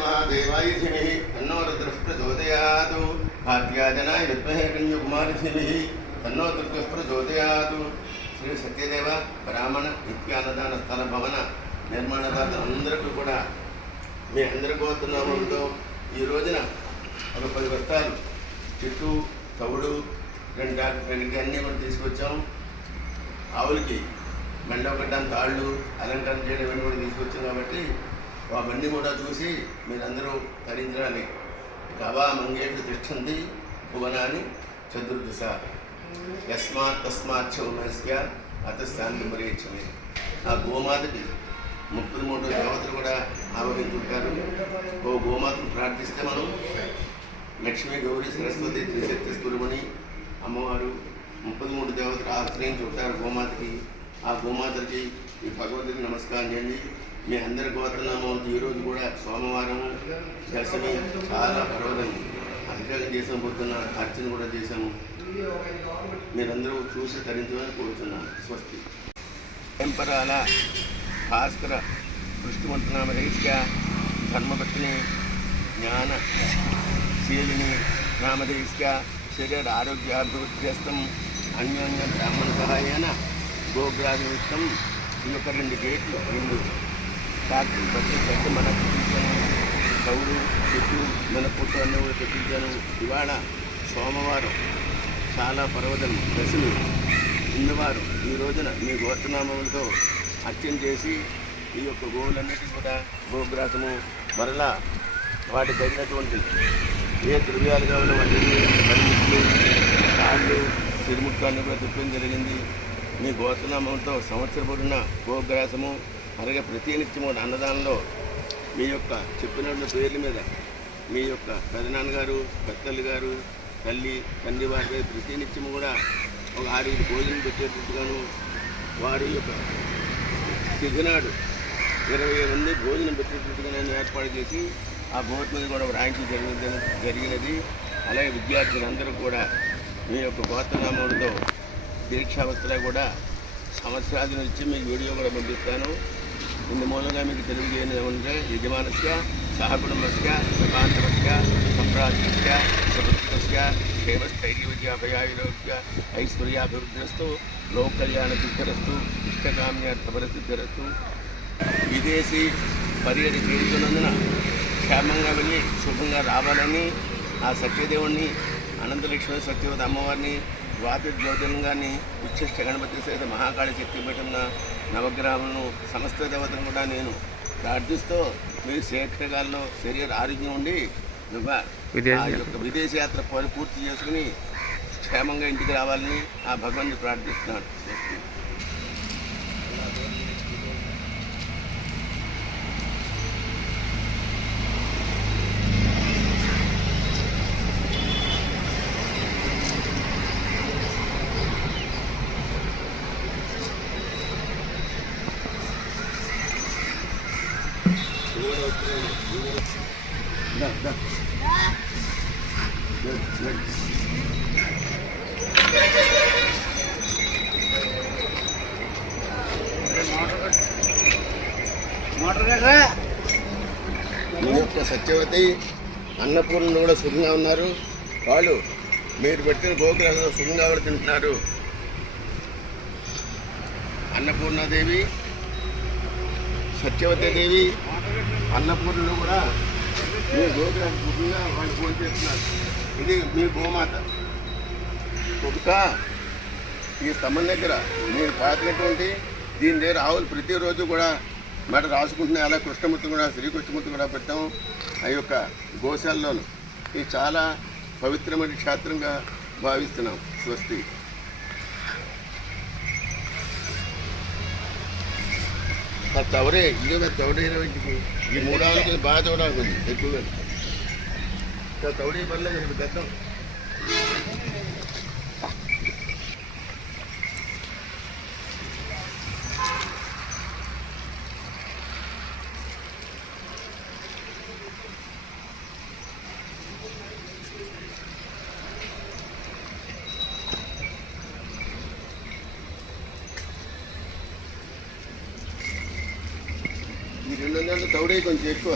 महादेवाय धीमहि तन्नो रुद्रः प्रचोदयात् भाग्याजनाय विद्महे कन्याकुमारी धीमहि तन्नो दुर्गः प्रचोदयात् శ్రీ సత్యదేవ బ్రాహ్మణ నిత్యాన్నదాన స్థల భవన నిర్మాణదాతలందరికీ కూడా మీ అందరి గోత్రనామంతో ఈ రోజున ఒక 10 బస్తాలు చెట్టు తవుడు రెండు అన్నీ కూడా తీసుకొచ్చాం. ఆవులకి మెండవగడ్డం తాళ్ళు అలంకరణ చేయడం ఇవన్నీ కూడా తీసుకొచ్చాం. కాబట్టి అవన్నీ కూడా చూసి మీరందరూ తరించాలి. గవా మంగేషు తిష్టంతి భువనాన్ని చతుర్దశ యస్మాత్ తస్మాత్ చౌమస్య అత శాంతి మరీక్షమే. ఆ గోమాతకి 33 దేవతలు కూడా ఆవహించుంటారు. గోమాతను ప్రార్థిస్తే మనం లక్ష్మీ గౌరీ సరస్వతి త్రిశక్తి స్వరూపిణి అమ్మవారు 33 దేవతలు ఆశ్రయించి ఉంటారు గోమాతకి. ఆ గోమాతకి ఈ భగవంతుడికి నమస్కారం చేయండి. మీ అందరి గోత్రనామం ఈరోజు కూడా సోమవారం దశమి చాలా పర్వతం అధికారం చేసాము. పొద్దున్న అర్చన కూడా చేశాము. మీరందరూ చూసి తరించమని కోరుతున్నాను. స్వస్తి. పరంపరాల భాస్కర పృష్ఠమంతనామధైస్య ధర్మపత్ని జ్ఞానశీలిని నామధైస్య శరీర ఆరోగ్యాభివృద్ధ్యస్తం అన్యోన్య బ్రాహ్మణ సహాయేన గోగ్రాహితం. ఈ యొక్క 2 గేట్లు 2 ఫ్యాక్టరీ బట్టి మన పెట్టించాను. కౌలు చెట్టు మన పుట్టు అన్నీ కూడా పెట్టించాను. ఇవాళ సోమవారం చాలా పర్వతం దశమి ఉన్నవారు ఈ రోజున మీ గోత్రనామములతో అర్చన చేసి ఈ యొక్క గోవులన్నిటికీ కూడా గోగ్రాసము మరలా వాటి తగినటువంటి ఏ ద్రవ్యాలు కావాలో వాటిని పరిమితులు కాళ్ళు తిరుముట్టు అన్నీ కూడా తిప్పడం జరిగింది. మీ గోత్రనామంతో సంవత్సర పొడిన గోగ్రాసము అలాగే ప్రతినిత్యము అన్నదానంలో మీ యొక్క చెప్పిన పేర్ల మీద మీ యొక్క పెదనాన్నగారు పెద్దలు గారు తల్లి తండ్రి వారి ప్రతినిత్యము కూడా ఒక 6 భోజనం పెట్టేటట్టుగాను వారి యొక్క తిథినాడు 20 మంది భోజనం పెట్టేటట్టుగా నేను ఏర్పాటు చేసి ఆ బోర్డు మీద కూడా వ్రాయించడం జరిగినది. అలాగే విద్యార్థులందరూ కూడా మీ యొక్క గోత్రనామంతో దీక్షావస్థలో కూడా సంవత్సరాలు ఇచ్చి మీకు వీడియో కూడా పంపిస్తాను. ఇందు మూలంగా మీకు తెలియజేయని ఏమంటే యజమానస్య సహకుటుంబస్య సకాంతమస్య సంప్రాజ్ఞస్య సపుత్రస్య క్షేమస్థైర్యవిద్యాభయాయురోగ్య ఐశ్వర్యాభివృద్ధిరస్తు లోకకళ్యాణ సిద్ధిరస్తు ఇష్టకామ్యార్థపరిసిద్ధిరస్తు. విదేశీ పర్యటన చేస్తున్నందున క్షేమంగా వెళ్ళి శుభంగా రావాలని ఆ సత్యదేవుణ్ణి అనంతలక్ష్మి సత్యవతి అమ్మవారిని ద్వాదశ జ్యోతిర్లింగాన్ని ఉచ్ఛిష్ట గణపతి సహిత మహాకాళి శక్తిపీఠంన నవగ్రాములను సమస్త దేవతను కూడా నేను ప్రార్థిస్తూ మీరు శీఘ్రకాలంలో శరీర ఆరోగ్యం ఉండి ఆ యొక్క విదేశయాత్ర పూర్తి చేసుకుని క్షేమంగా ఇంటికి రావాలని ఆ భగవాన్ని ప్రార్థిస్తున్నాను. మీ యొక్క సత్యవతి అన్నపూర్ణలు కూడా సుఖంగా ఉన్నారు. వాళ్ళు మీరు పెట్టిన గోగ్రాసంలో సుఖంగా కూడా తింటున్నారు. అన్నపూర్ణాదేవి సత్యవతీదేవి అన్నపూర్ణలు కూడా మీ గోగ్రాసం సుఖంగా వాళ్ళు ఫోన్ చేస్తున్నారు. ఇది మీ గోమాత. ఒక ఈ స్తంభం దగ్గర మీరు పాతినటువంటి దీని దగ్గర ఆవులు ప్రతిరోజు కూడా మెడ రాసుకుంటున్నాయి. అలా కృష్ణమూర్తి కూడా శ్రీకృష్ణమూర్తి కూడా పెట్టాము ఆ యొక్క గోశాలలోను. ఇది చాలా పవిత్రమైన క్షేత్రంగా భావిస్తున్నాం. స్వస్తి. తవరే ఇదే తవడే ఈ 3 ఆవులకి బాగా చూడడానికి ఉంది ఎక్కువగా. తవడే పర్లేదు పెద్దాం. ఈ 200 తౌడే కొంచెం ఎక్కువ.